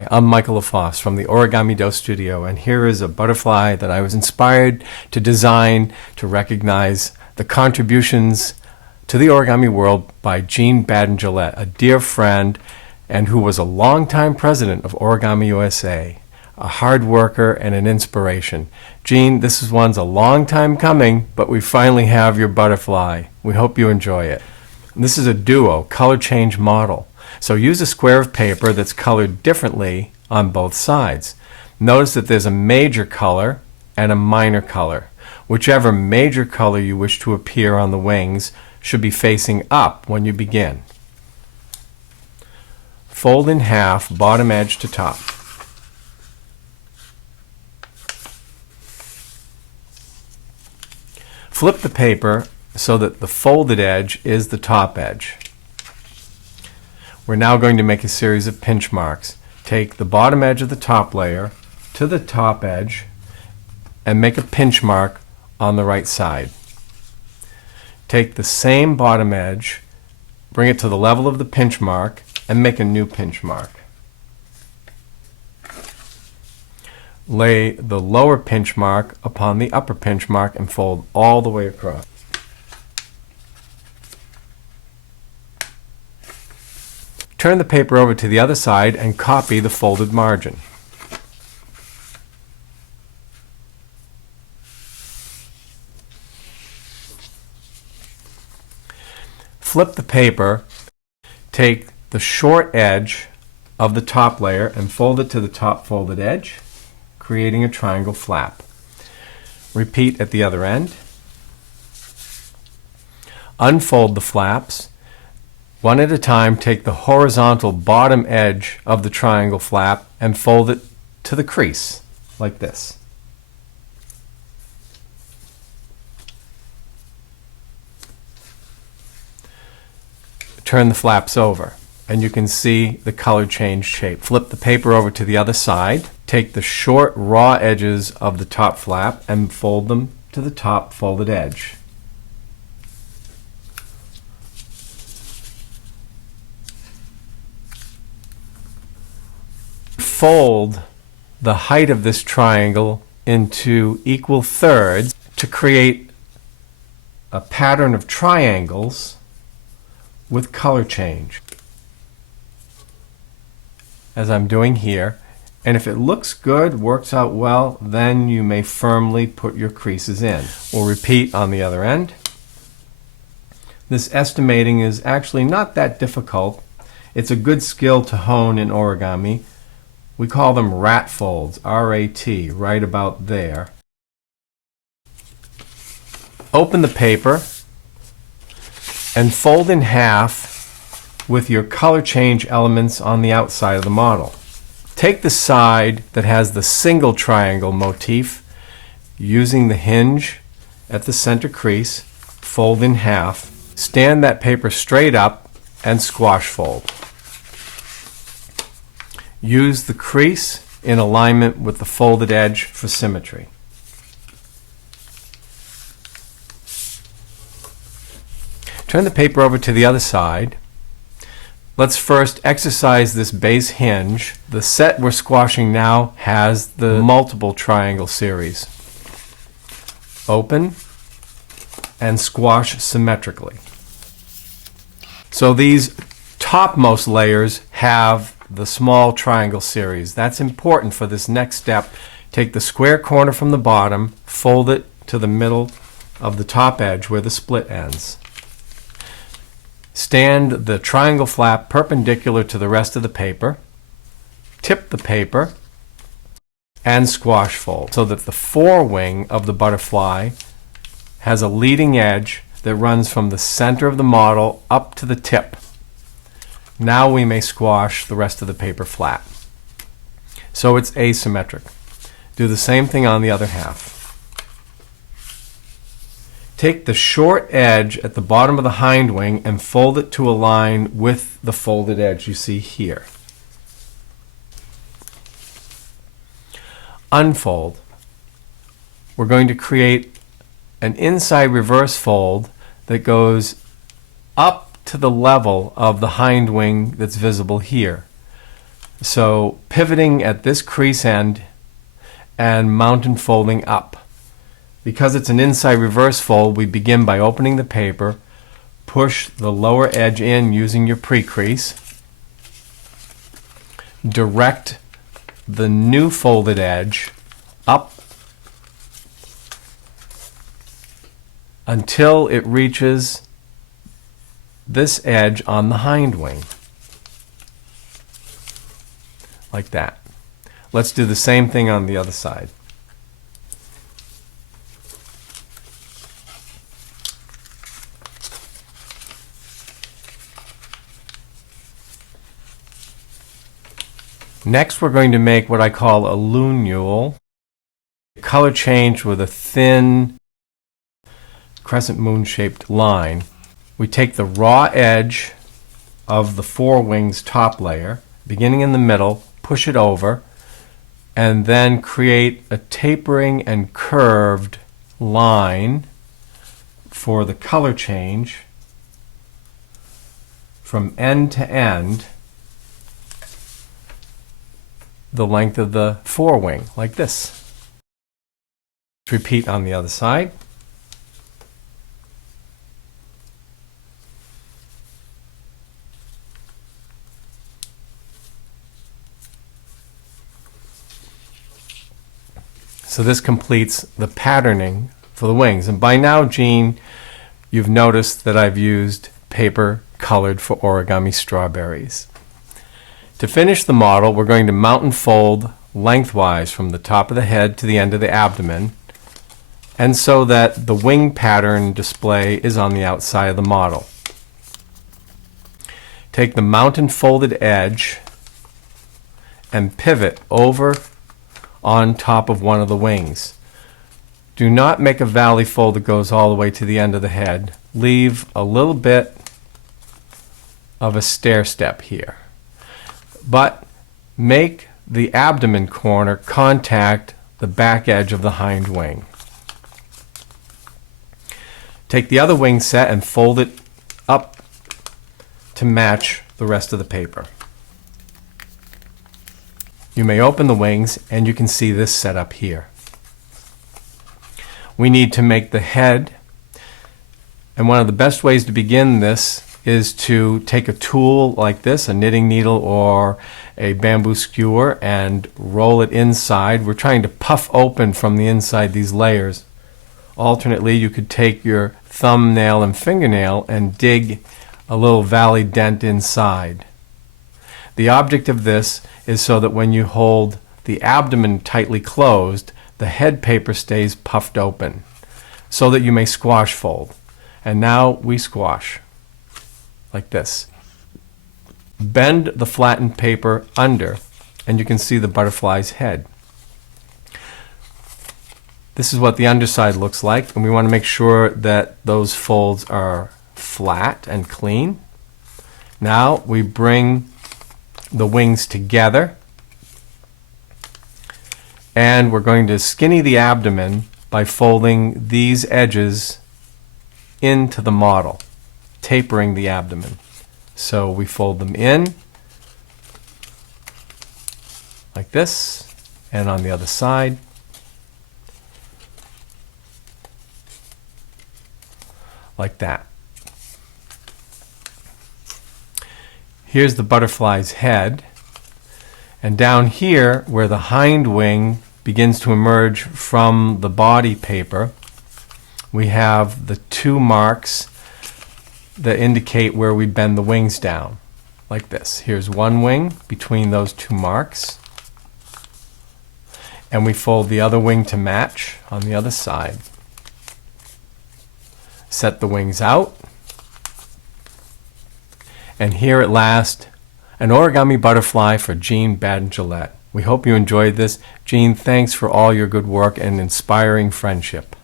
I'm Michael LaFosse from the Origami Studio, and here is a butterfly that I was inspired to design to recognize the contributions to the origami world by Jean Baden-Gillette, a dear friend and who was a longtime president of Origami USA, a hard worker and an inspiration. Jean, this one's a long time coming, but we finally have your butterfly. We hope you enjoy it. This is a duo color change model. So use a square of paper that's colored differently on both sides. Notice that there's a major color and a minor color. Whichever major color you wish to appear on the wings should be facing up when you begin. Fold in half, bottom edge to top. Flip the paper so that the folded edge is the top edge. We're now going to make a series of pinch marks. Take the bottom edge of the top layer to the top edge and make a pinch mark on the right side. Take the same bottom edge, bring it to the level of the pinch mark, and make a new pinch mark. Lay the lower pinch mark upon the upper pinch mark and fold all the way across. Turn the paper over to the other side and copy the folded margin. Flip the paper, take the short edge of the top layer and fold it to the top folded edge, creating a triangle flap. Repeat at the other end. Unfold the flaps. One at a time, take the horizontal bottom edge of the triangle flap and fold it to the crease, like this. Turn the flaps over, and you can see the color change shape. Flip the paper over to the other side. Take the short, raw edges of the top flap and fold them to the top folded edge. Fold the height of this triangle into equal thirds to create a pattern of triangles with color change, as I'm doing here. And if it looks good, works out well, then you may firmly put your creases in. We'll repeat on the other end. This estimating is actually not that difficult. It's a good skill to hone in origami. We call them rat folds, R-A-T, right about there. Open the paper and fold in half with your color change elements on the outside of the model. Take the side that has the single triangle motif, using the hinge at the center crease, fold in half, stand that paper straight up and squash fold. Use the crease in alignment with the folded edge for symmetry. Turn the paper over to the other side. Let's first exercise this base hinge. The set we're squashing now has the multiple triangle series. Open and squash symmetrically. So these topmost layers have the small triangle series. That's important for this next step. Take the square corner from the bottom, fold it to the middle of the top edge where the split ends. Stand the triangle flap perpendicular to the rest of the paper, tip the paper, and squash fold so that the forewing of the butterfly has a leading edge that runs from the center of the model up to the tip. Now we may squash the rest of the paper flat. So it's asymmetric. Do the same thing on the other half. Take the short edge at the bottom of the hind wing and fold it to align with the folded edge you see here. Unfold. We're going to create an inside reverse fold that goes up to the level of the hind wing that's visible here. So pivoting at this crease end and mountain folding up. Because it's an inside reverse fold, we begin by opening the paper, push the lower edge in using your pre-crease, direct the new folded edge up until it reaches this edge on the hind wing, like that. Let's do the same thing on the other side. Next, we're going to make what I call a lunule, color change with a thin crescent moon shaped line. We take the raw edge of the forewings top layer, beginning in the middle, push it over, and then create a tapering and curved line for the color change from end to end, the length of the forewing, like this. Let's repeat on the other side. So this completes the patterning for the wings. And by now, Jean, you've noticed that I've used paper colored for origami strawberries. To finish the model, we're going to mountain fold lengthwise from the top of the head to the end of the abdomen, and so that the wing pattern display is on the outside of the model. Take the mountain folded edge and pivot over on top of one of the wings. Do not make a valley fold that goes all the way to the end of the head. Leave a little bit of a stair step here. But make the abdomen corner contact the back edge of the hind wing. Take the other wing set and fold it up to match the rest of the paper. You may open the wings and you can see this set up here. We need to make the head, and one of the best ways to begin this is to take a tool like this, a knitting needle or a bamboo skewer, and roll it inside. We're trying to puff open from the inside these layers. Alternately, you could take your thumbnail and fingernail and dig a little valley dent inside. The object of this is so that when you hold the abdomen tightly closed, the head paper stays puffed open, so that you may squash fold. And now we squash, like this. Bend the flattened paper under, and you can see the butterfly's head. This is what the underside looks like, and we want to make sure that those folds are flat and clean. Now we bring the wings together, and we're going to skinny the abdomen by folding these edges into the model, tapering the abdomen. So we fold them in like this, and on the other side, like that. Here's the butterfly's head, and down here where the hind wing begins to emerge from the body paper, we have the two marks that indicate where we bend the wings down, like this. Here's one wing between those two marks, and we fold the other wing to match on the other side. Set the wings out, and here at last, an origami butterfly for Jean Baden-Gillette. We hope you enjoyed this. Jean, thanks for all your good work and inspiring friendship.